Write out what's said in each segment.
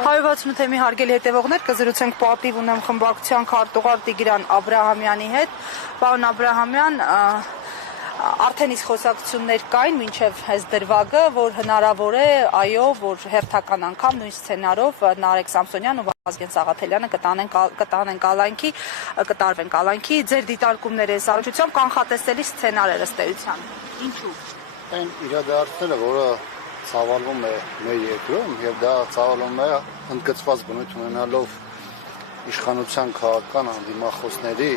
168 հարգելի հետևողներ, կզրուցենք պարտիվ ունեմ խմբակցության քարտուղար Տիգրան Աբրահամյանի հետ։ Պարոն Աբրահամյան, արդեն իսկ խոսակցություններ կային մինչև այս դրվագը, որ հնարավոր է, այո, որ հերթական անգամ նույն սցենարով Նարեկ Սամսոնյանն ու Վազգեն Սաղաթելյանը կտարվեն կալանքի, ձեր դիտարկումները այս առնչությամբ կանխատեսելի սցենար է ըստ էության։ Ինչու՞։ Այն իրադարձությունը, որը ցավալվում է մեր երկրում եւ դա ցավալվում է ընդգծված բնույթ ունենալով իշխանության քաղաքական անդիմախոսների,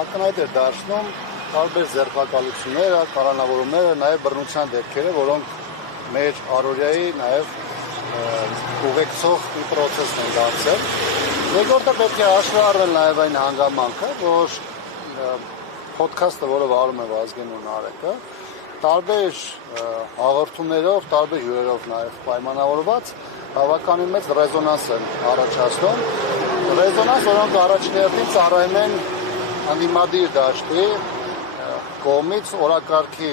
ակնհայտ է դարձնում տարբեր ձեռնարկությունները, կառավարումները, նաեւ բռնության դեպքերը, որոնք մեր առօրյայի նաեւ ուղեկցող մի process-ն են դարձել։ Երկրորդը պետք է հաշվի առնել նաեւ այն հանգամանքը, որ podcast-ը, որը վարում է Վազգեն ու Նարեկը, տարբեր հաղորդումներով, տարբեր հյուրերով նաև պայմանավորված բավականին մեծ ռեզոնանս են առաջացնում։ Ռեզոնանս, որոնք առաջին հերթին ծառայում են անդիմադիր դաշտի կողմից օրակարգի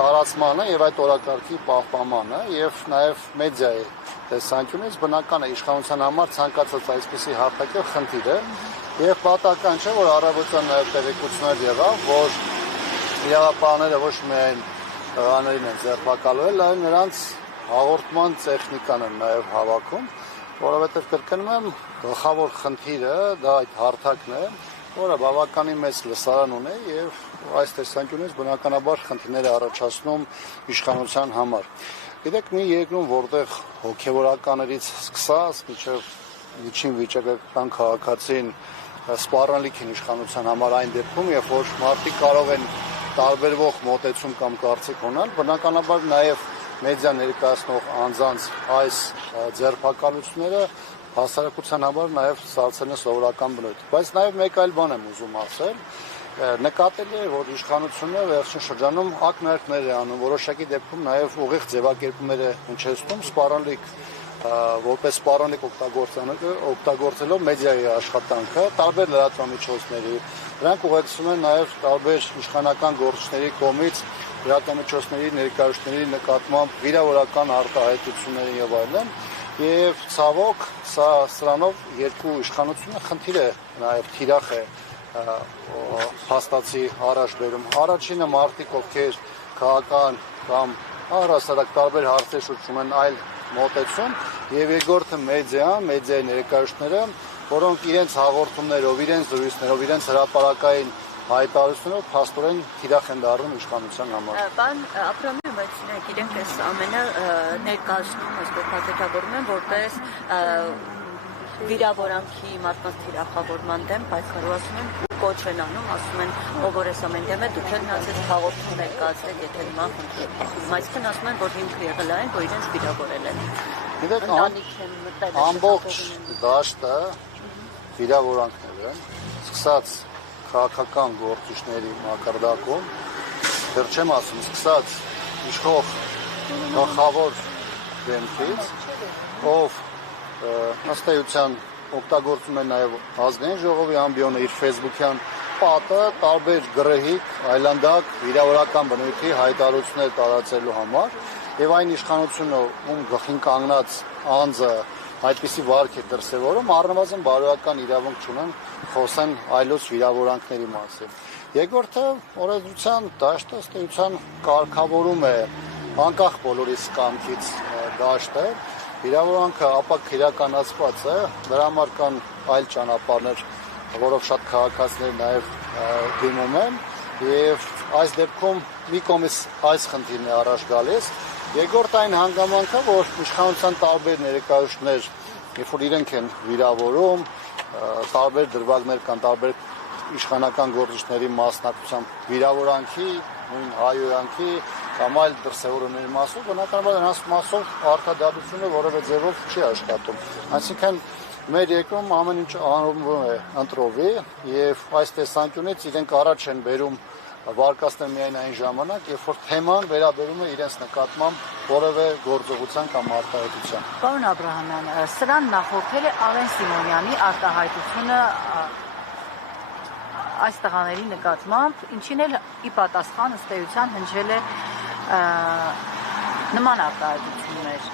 տարածմանը եւ այդ օրակարգի պահպանմանը եւ նաեւ մեդիայի տեսանկյունից բնական է իշխանության համար ցանկացած այսպիսի հարթակը խնդիր է եւ պատահական չէ, որ առավոտյան նաեւ տեղեկություններ եղավ, որ իրավապահները ոչ միայն տղաներին են ձերբակալվել, այլ նրանց հաղորդման տեխնիկան են նաև հավաքում, որովհետև կրկնում եմ, գլխավոր խնդիրը դա այդ հարթակն է, որը բավականին մեծ լսարան ունի եւ այս տեսանկյունից բնականաբար խնդիրներ է առաջացնում իշխանության համար։ Գիտեք, մի երկրում, որտեղ հոգեվորականներից սկսած մինչև միջին վիճակական քաղաքացին սպառնալիք են իշխանության համար այն դեպքում, երբ որ մարդիկ կարող են տարբերվող մոտեցում կամ կարծիք ունենալ, բնականաբար նաև մեդիա ներկայացնող անձանց այս ձերբակալությունները հասարակության համար նաև սարսեն է սովորական բնույթ։ Բայց նաև մեկ այլ բան եմ ուզում ասել, նկատելի է, որ իշխանությունը վերջին շրջանում ակնարկներ է անում, որոշակի դեպքում նաև ուղիղ ձևակերպումներ է հնչեցնում սպառնալիք որպես սպառնալիք օգտագործելով մեդիայի աշխատանքը, տարբեր լրատվամիջոցների, նրանք ուղեկցում են նաև տարբեր իշխանական գործիչների կողմից լրատվամիջոցների ներկայացուցիչների նկատմամբ վիրավորական արտահայտությունների եւ այլն, եւ ցավոք սրանով երկու իշխանությունը խնդիր է նաև թիրախ է հաստացի առաջ բերում։ Առաջինը մարդիկ, ովքեր քաղաքական կամ առհասարակ տարբեր հարցեր շուրջ ունեն այլ մոտեցում եւ երկրորդը մեդիայի ներկայացուցիչները, որոնք իրենց հաղորդումներով, իրենց զրույցներով, իրենց հրապարակային հայտարարություններով փաստորեն թիրախ են դառնում իշխանության համար։ Պարոն Աբրահամյան, բայց իրենք այս ամենը ներկայացնում, այսպես փաթեթավորում են, որպես վիրավորանքի մարդկանց թիրախավորման դեմ պայքարում են ու կոչ են անում, ասում են, ով որ այս ամեն դեմ է, դուք էլ նացից հաղորդում ներկայացրեք, եթե հիմա այսինքն ասում են, որ հիմք եղել այն, որ իրենց վիրավորել են։ Գիտեք, ամբողջ դաշտը վիրավորանքներ են, սկսած քաղաքական գործիչների մակարդակում, դեռ չեմ ասում, սկսած իշխող գլխավոր դեմքից, ով ըստ էության օգտագործում է նաև ազգային ժողովի ամբիոնը իր ֆեյսբուքյան պատը տարբեր գրեհիկ, այլանդակ, վիրավորական բնույթի հայտարարություններ տարածելու համար եւ այն իշխանությունը, ում գլխին կանգնած անձը այդպիսի վարք է դրսևորում, առնվազն բարոյական իրավունք չունեն խոսեն այլոց վիրավորանքների մասին։ Երկրորդը օրենսդրության դաշտը ըստ էության կարգավորում է անկախ բոլորի կամքից դաշտը, վիրավորանքը ապակ իրականացված է, դրա համար կան այլ ճանապարհներ, որով շատ քաղաքացիներ նաև դիմում են եւ այս դեպքում մի կողմից այս խնդիրն է առաջ գալիս, երկրորդ այն հանգամանքը, որ իշխանության տարբեր ներկայացուցիչներ, երբ որ իրենք են վիրավորում, տարբեր դրվագներ կան, տարբեր իշխանական գործիչների մասնակցությամբ վիրավորանքի, նույն հայոյանքի կամ այլ դրսևորումների մասով, բնականաբար նրանց մասով արտադատությունը որևէ ձևով չի աշխատում։ Այսինքն մեր երկրում ամեն ինչ անորոշվում է ընտրովի եւ այս տեսանկյունից իրենք առաջ են բերում վարկածներ միայն այն ժամանակ, երբ որ թեման վերաբերում է իրենց նկատմամբ որևէ գործողության կամ արտահայտության։ Պարոն Աբրահամյան, սրան նախորդել է Արեն Սիմոնյանի արտահայտությունը այս տղաների նկատմամբ, ինչին էլ ի պատասխան ըստ էության հնչել է նման արտահայտություններ։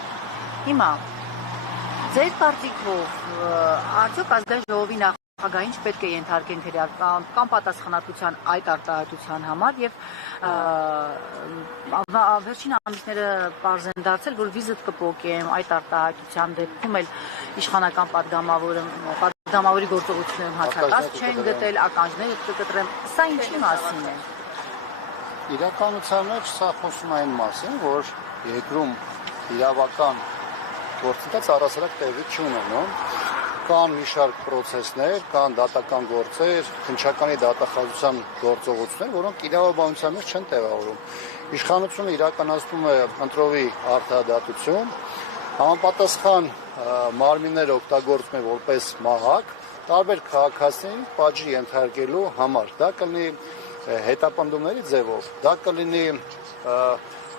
Հիմա Ձեր կարծիքով արդյոք ազգային ժողովի նախագահը ինչ պետք է ենթարկեն քրեական պատասխանատվության այդ արտահայտության համար եւ վերջին ամիսները պարզ են դարձել, որ վիզիտ կփոկեմ այդ արտահայտության դեպքում էլ իշխանական պատգամավորի գործողություններում հացակաց չեն գտել, ականջներ կկտրեմ, սա ինչի մասին է։ Իրականության մեջ սա խոսում է այն մասին, որ երկրում իրավական գործընթաց առասարակ տեղի չունենում, կան մի շարք պրոցեսներ, կան դատական գործեր, քննչականի դատախազության գործողություններ, որոնք իրավաբանության մեջ չեն տեղավորվում։ Իշխանությունը իրականացնում է ընտրովի արդարադատություն, համապատասխան մարմինները օգտագործում է որպես մահակ, տարբեր քաղաքացիներին պատժի ենթարկելու համար։ Դա կլինի հետապնդումների ձևով, դա կլինի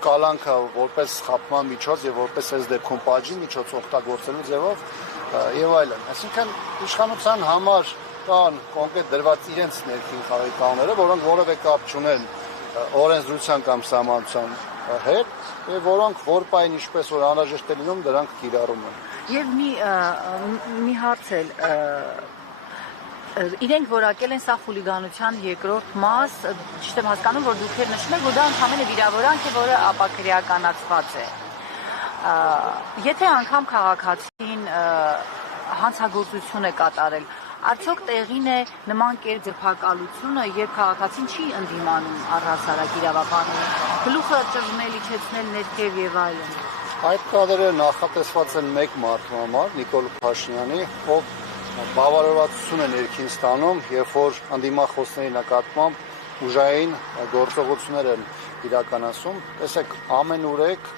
կալանքը որպես խաբման միջոց եւ որպես այս դեպքում պատժի միջոց օգտագործելու ձևով եւ այլն։ Այսինքն իշխանության համար կան կոնկրետ դրված իրենց ներքին խաղի որոնք որևէ կապ չունեն օրենսդրության կամ սահմանության հետ եւ որոնք որպայն ինչպես որ անհրաժեշտ է լինում դրանք կիրառում են։ Եվ մի հարց էլ իրենք որակել են սա խուլիգանության երկրորդ մաս, ճիշտ եմ հասկանում, որ դուք նշում եք, որ դա ընդհանրապես վիրավորանք է, որը ապաքրեականացված է։ Եթե անգամ քաղաքացին հանցագործություն է կատարել, արդյոք տեղին է նման կերպ ձերբակալությունը, երբ քաղաքացին չի ընդդիմանում առհասարակ իրավաբանին, գլուխը ճզմել, իջեցնել ներքև եւ այլն։ Այդ կադրերը նախատեսված են մեկ մարդու համար, Նիկոլ Փաշինյանի, ով բավարարվածություն է ներքին ստանում, երբ որ ընդդիմախոսների նկատմամբ ուժային գործողություններ են իրականացում։ Տեսեք, ամենուրեք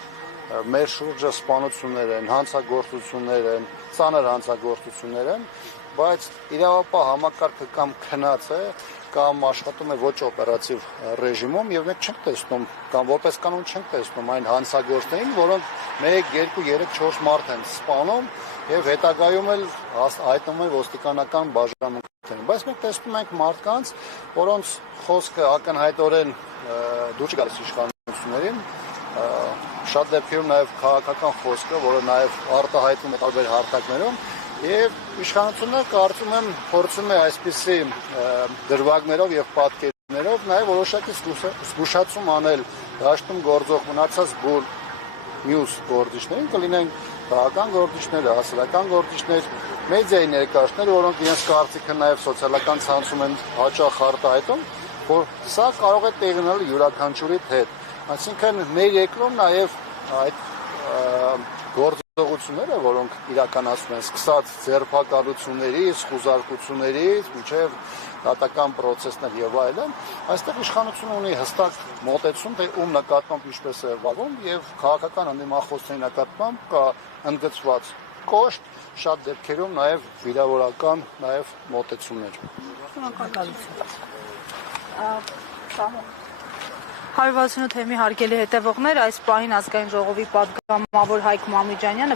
մեր շուրջը սպանություններ են, հանցագործություններ են, ծանր հանցագործություններ են, բայց իրավապահ համակարգը կամ քնած է, կամ աշխատում է ոչ օպերատիվ ռեժիմում եւ մենք չենք տեսնում կամ որպես կանոն չենք տեսնում այն հանցագործներին, որոնք 1, 2, 3, 4 մարդ են սպանում եւ հետագայում էլ հայտնում են ոստիկանական բաժանմունքներին։ Բայց մենք տեսնում ենք մարդկանց, որոնց խոսքը ակնհայտորեն դուր չի գալիս իշխանություններին, շատ դեպքերում նաեւ քաղաքական խոսքը, որը նաեւ արտահայտվում է տարբեր հարթակներում, եւ իշխանությունը կարծում եմ փորձում է այսպիսի դրվագներով եւ պատկերներով նաեւ որոշակի զգուշացում անել դաշտում գործող մնացած բոլոր մյուս գործիչներին, կլինեն քաղաքական գործիչներ, հասարակական գործիչներ, մեդիայի ներկայացուցիչներ, որոնք իրենց կարծիքը նաեւ սոցիալական ցանցում են հաճախ արտահայտում, որ սա կարող է տեղի ունենալ յուրաքանչյուրի հետ։ Այսինքն մեր երկրում նաեւ այդ գործողությունները, որոնք իրականացվում են, սկսած ձերբակալություններից, խուզարկություններից, մինչև դատական պրոցեսներ եւ այլն, այստեղ իշխանությունը ունի հստակ մոտեցում, թե ում նկատմամբ ինչպես է վարվում եւ քաղաքական ընդդիմախոսների նկատմամբ կա ընդգծված կոշտ, շատ դեպքերում նաեւ վիրավորական նաեւ մոտեցումներ։ 168 թեմի հարգելի հետևողներ, այս պահին ազգային ժողովի պատգամավոր Հայկ Մամիջանյանը